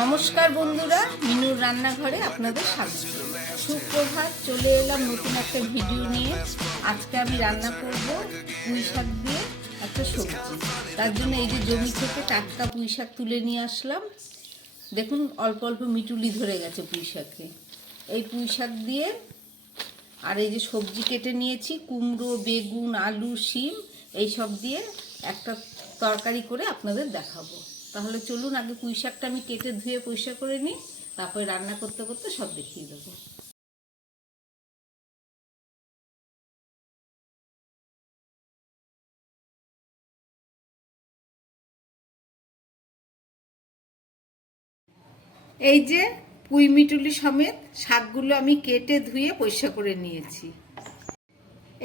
নমস্কার বন্ধুরা, মিনুর রান্নাঘরে আপনাদের স্বাগত। সুপ্রভাত, চলে এলাম নতুন একটা ভিডিও নিয়ে। আজকে আমি রান্না করব পুঁই শাক দিয়ে একটা সবজি। তার জন্য এই যে জমি থেকে টাটকা পুঁই শাক তুলে নিয়ে আসলাম। দেখুন, অল্প অল্প মিটুলি ধরে গেছে পুঁই শাকে। এই পুঁই শাক দিয়ে আর এই যে সবজি কেটে নিয়েছি, কুমড়ো, বেগুন, আলু, শিম, এই সব দিয়ে একটা তরকারি করে আপনাদের দেখাবো। তাহলে চলুন আগে পুঁই শাকটা আমি কেটে ধুয়ে পরিষ্কার করে নিই, তারপরে রান্না করতে করতে সব দেখিয়ে দেবো। এই যে পুঁই মিটুলি সমেত শাকগুলো আমি কেটে ধুয়ে পরিষ্কার করে নিয়েছি।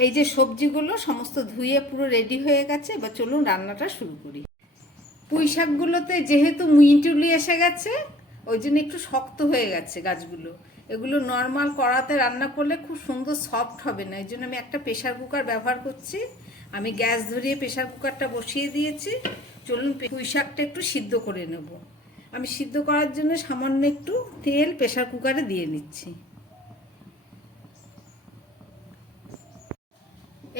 এই যে সবজিগুলো সমস্ত ধুয়ে পুরো রেডি হয়ে গেছে, এবার চলুন রান্নাটা শুরু করি। পুঁই শাকগুলোতে যেহেতু মিটুলি এসে গেছে, ওই জন্য একটু শক্ত হয়ে গেছে গাছগুলো। এগুলো নর্মাল কড়াতে রান্না করলে খুব সুন্দর সফট হবে না, এই জন্য আমি একটা প্রেশার কুকার ব্যবহার করছি। আমি গ্যাস ধরিয়ে প্রেশার কুকারটা বসিয়ে দিয়েছি। চলুন পুঁই শাকটা একটু সিদ্ধ করে নেব। আমি সিদ্ধ করার জন্য সামান্য একটু তেল প্রেশার কুকারে দিয়ে নিচ্ছি।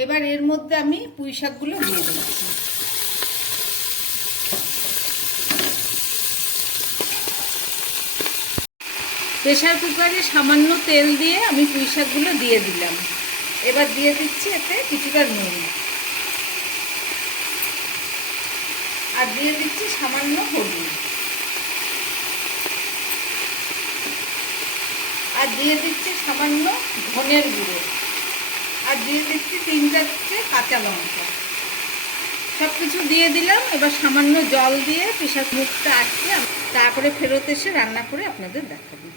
এবার এর মধ্যে আমি পুঁই শাকগুলো দিয়ে দিচ্ছি। প্রেশার কুকারে সামান্য তেল দিয়ে আমি পুঁই শাকগুলো দিয়ে দিলাম। এবার দিয়ে দিচ্ছি এতে কিছুটা নুন। আর দিয়ে দিচ্ছি সামান্য হলুদ। আর দিয়ে দিচ্ছি সামান্য ধনের গুঁড়ো। আর দিয়ে দিচ্ছি তিন চারটে কাঁচা লঙ্কা। সব কিছু দিয়ে দিলাম, এবার সামান্য জল দিয়ে প্রেশার মুখটা আটকে তারপরে ফেরত এসে রান্না করে আপনাদের দেখাবো।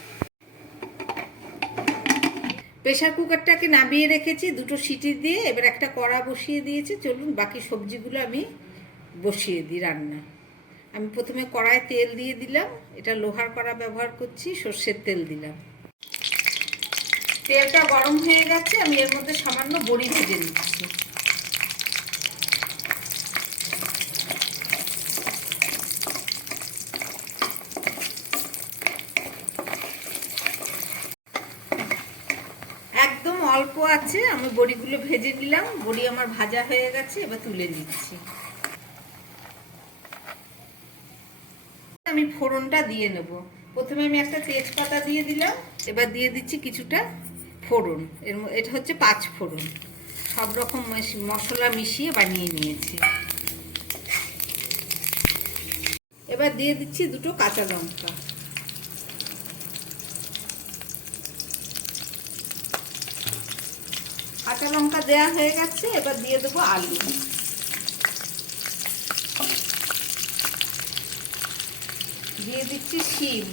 প্রেশার কুকারটাকে নামিয়ে রেখেছি, দুটো সিটি দিয়ে, এবার একটা কড়া বসিয়ে দিয়েছি। চলুন, বাকি সবজিগুলো আমি বসিয়ে দিই রান্না। আমি প্রথমে কড়ায় তেল দিয়ে দিলাম, এটা লোহার কড়া ব্যবহার করছি, সর্ষের তেল দিলাম। তেলটা গরম হয়ে গেছে, আমি এর মধ্যে সামান্য বড়ি ভেজে নিচ্ছি একদম অল্প আছে, আমি বড়িগুলো ভেজে নিলাম, বড়ি আমার ভাজা হয়ে গেছে, এবার তুলে নিচ্ছি। আমি ফোড়নটা দিয়ে নেব। প্রথমে আমি একটা তেজপাতা দিয়ে দিলাম, এবার দিয়ে দিচ্ছি কিছুটা ফোড়ন। এর এটা হচ্ছে পাঁচ ফোড়ন। সব রকম মশলা মিশিয়ে বানিয়ে নিয়েছি। এবার দিয়ে দিচ্ছি দুটো কাঁচা লঙ্কা। কাঁচা লঙ্কা দেওয়া হয়ে গেছে, এবার দিয়ে দেবো আলু। দিয়ে দিচ্ছি শিম।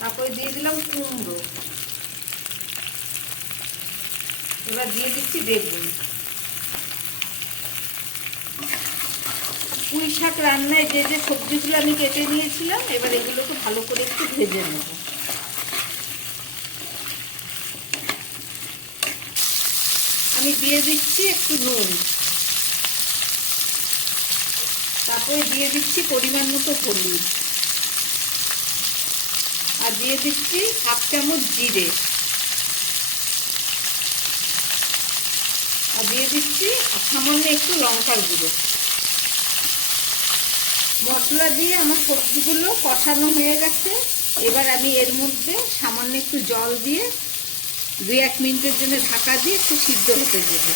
তারপরে দিয়ে দিলাম কুমড়ো। এবার দিয়ে দিচ্ছি বেগুন। পুঁই শাক রান্নায় যে যে সবজিগুলো আমি কেটে নিয়েছিলাম, এবার এগুলোকে ভালো করে একটু ভেজে নেব। আমি দিয়ে দিচ্ছি একটু নুন। তারপরে দিয়ে দিচ্ছি পরিমাণ মতো হলুদ। আর দিয়ে দিচ্ছি হাফ চামচ জিরে। আর দিয়ে দিচ্ছি সামান্য একটু লঙ্কার গুঁড়ো। মশলা দিয়ে আমার সবজিগুলো কষানো হয়ে গেছে। এবার আমি এর মধ্যে সামান্য একটু জল দিয়ে দুই এক মিনিটের জন্য ঢাকা দিয়ে একটু সিদ্ধ হতে দেবো।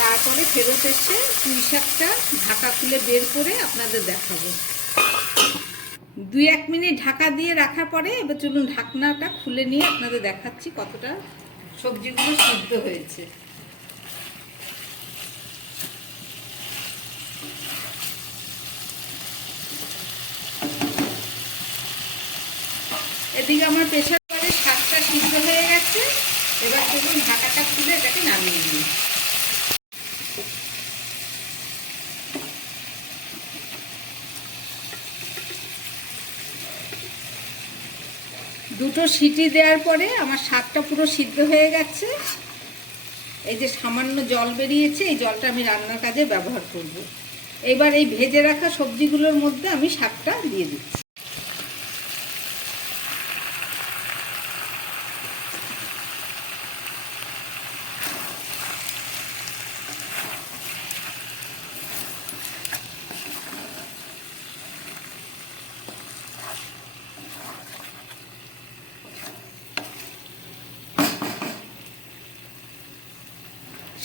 তারপরে ফেরত এসে পুঁই শাকটা ঢাকা খুলে বের করে আপনাদের দেখাবো। দুই এক মিনিট ঢাকা দিয়ে রাখার পরে এবার চলুন ঢাকনাটা খুলে নিয়ে আপনাদের দেখাচ্ছি কতটা সবজিগুলো সিদ্ধ হয়েছে। এদিকে আমার প্রেশার কুকারে শাকটা সিদ্ধ হয়ে গেছে। এবার চলুন ঢাকাটা খুলে এটাকে নামিয়ে নিই দুটো সিটি দেওয়ার পরে আমার শাকটা পুরো সিদ্ধ হয়ে গেছে। এই যে সামান্য জল বেরিয়েছে, এই জলটা আমি রান্নার কাজে ব্যবহার করব। এবার এই ভেজে রাখা সবজিগুলোর মধ্যে আমি শাকটা দিয়ে দিচ্ছি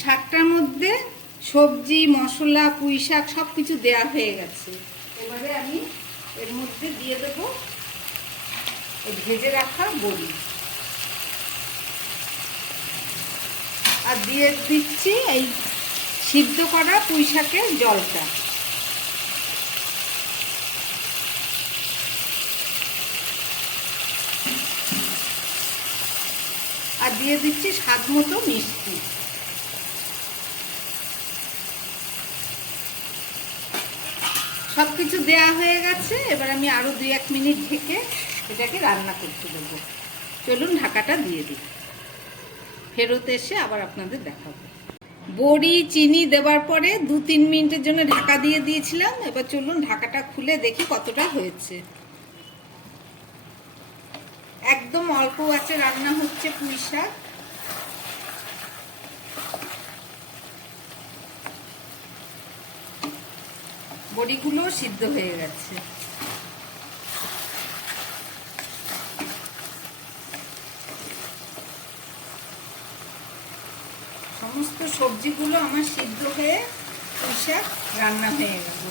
শাকটার মধ্যে সবজি, মশলা, পুঁই শাক সব কিছু দেওয়া হয়ে গেছে। এবারে আমি এর মধ্যে দিয়ে দেবো ভেজে রাখা বড়ি। আর দিয়ে দিচ্ছি এই সিদ্ধ করা পুঁই শাকের জলটা। আর দিয়ে দিচ্ছি স্বাদ মতো মিষ্টি। সব কিছু দেওয়া হয়ে গেছে, এবার আমি আরও দুই এক মিনিট ঢেকে এটাকে রান্না করতে দেবো। চলুন ঢাকাটা দিয়ে দিই। ফেরত এসে আবার আপনাদের দেখাবো। বড়ি, চিনি দেওয়ার পরে দু তিন মিনিটের জন্য ঢাকা দিয়ে দিয়েছিলাম। এবার চলুন ঢাকাটা খুলে দেখি কতটা হয়েছে। একদম অল্প আছে, রান্না হচ্ছে পুঁই শাক। বড়িগুলো সিদ্ধ হয়ে গেছে। সমস্ত সবজিগুলো আমার সিদ্ধ হয়ে পুঁই রান্না হয়ে গেল।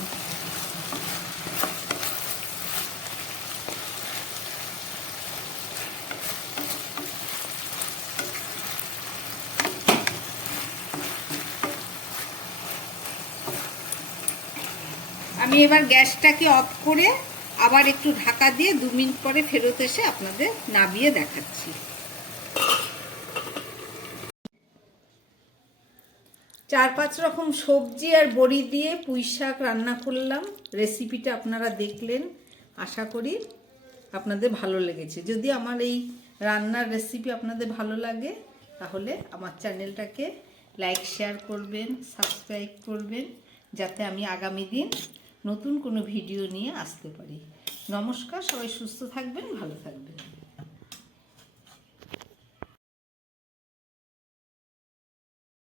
আমি এবার গ্যাসটাকে অফ করে আবার একটু ঢাকা দিয়ে দু মিনিট পরে ফেরত এসে আপনাদের নাবিয়ে দেখাচ্ছি। চার পাঁচ রকম সবজি আর বড়ি দিয়ে পুঁই শাক রান্না করলাম। রেসিপিটা আপনারা দেখলেন। আশা করি আপনাদের ভালো লেগেছে। যদি আমার এই রান্নার রেসিপি আপনাদের ভালো লাগে, তাহলে আমার চ্যানেলটাকে লাইক শেয়ার করবেন সাবস্ক্রাইব করবেন, যাতে আমি আগামী দিন নতুন কোনো ভিডিও নিয়ে আসতে পারি। নমস্কার সবাই সুস্থ থাকবেন ভালো থাকবেন।